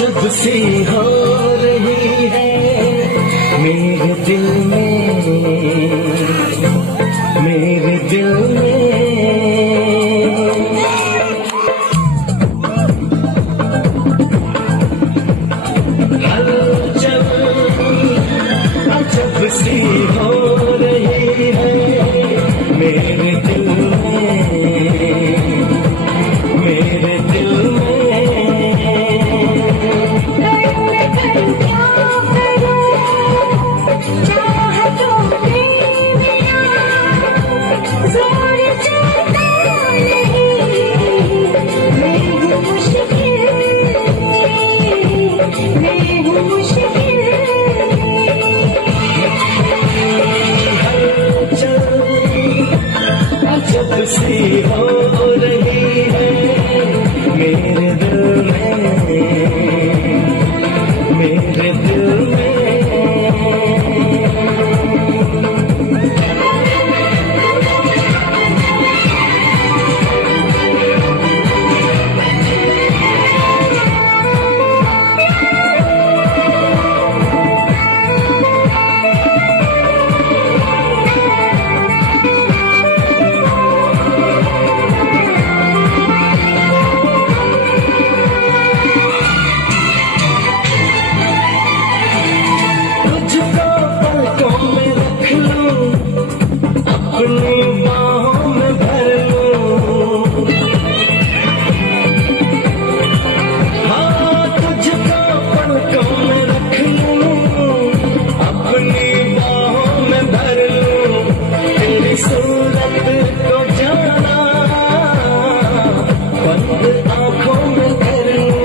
अजब सी हो रही है मेरे दिल में, मेरे दिल में। हलचल अजब सी हो रही है मेरे दिल में, मेरे दिल में। अजब सी हो रही है मेरे दिल में, मेरे दिल में। अपनी बाहों में भर लूं, हाँ तुझको पलकों में रख लूं, अपनी बाहों में भर लूं, तेरी सूरत को जाना बंद आँखों में कर लूं।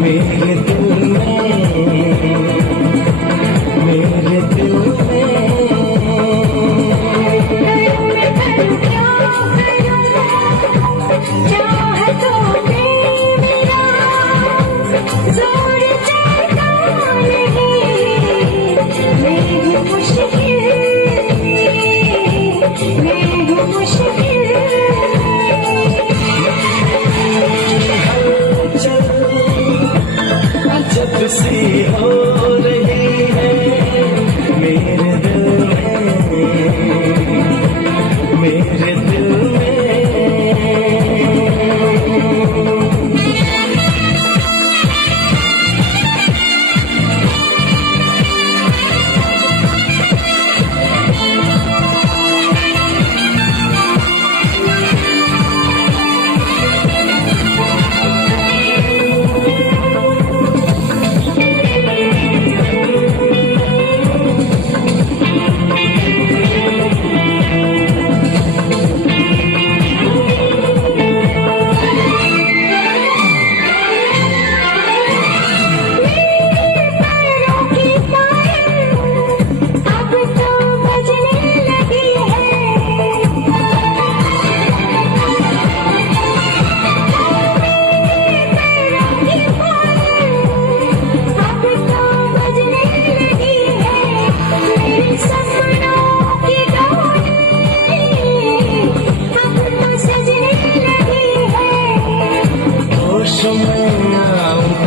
मेरे दिल में, मेरे दिल में। चाहतों में मेरा जोर चलता नहीं, मैं हूँ मुश्किल, मैं हूँ मुश्किल। अजब सी हो रही है मेरे दिल में, मेरे दिल में।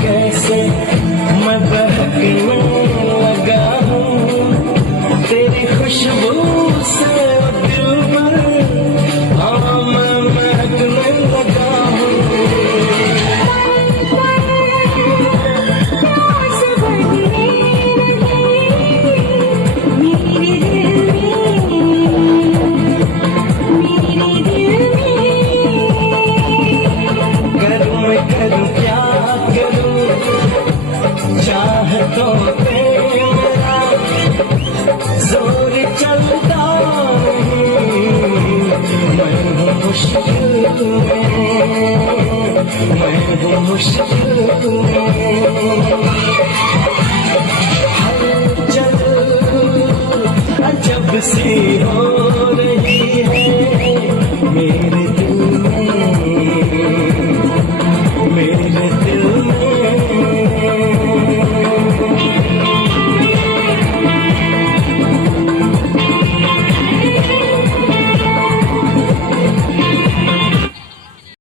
कैसे मैं बहकने लगा हूँ तेरी खुशबू से दिल में, हाँ मैं महकने लगा हूँ। करूँ क्या करूँ चाहतों पे मेरा जोर चलता नहीं, मैं हूँ मुश्किल में, मैं हूँ मुश्किल में।